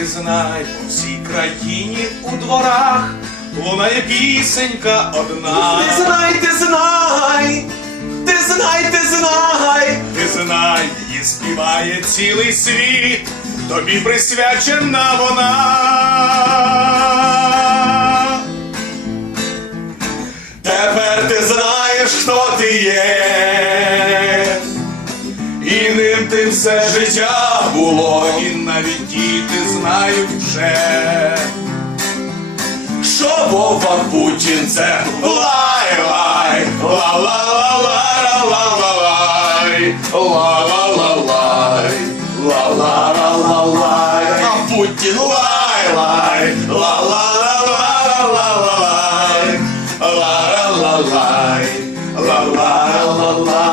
ти знай, по всій країні у дворах лунає пісенька одна. Ти знай, ти знай, ти знай, ти знай, ти знай, її співає цілий світ, тобі присвячена вона. Тепер ти знаєш, хто ти є. І ним ти все життя було, і навіть діти знають вже, що Вова Путін це лай-лай, ла-ла-ла-лай, ла-ла-ла-лай, ла-ла-ла-лай, а Путін лай-лай, ла-ла-ла-ла-лай, ла-ла-ла-лай, ла-ла-ла-лай.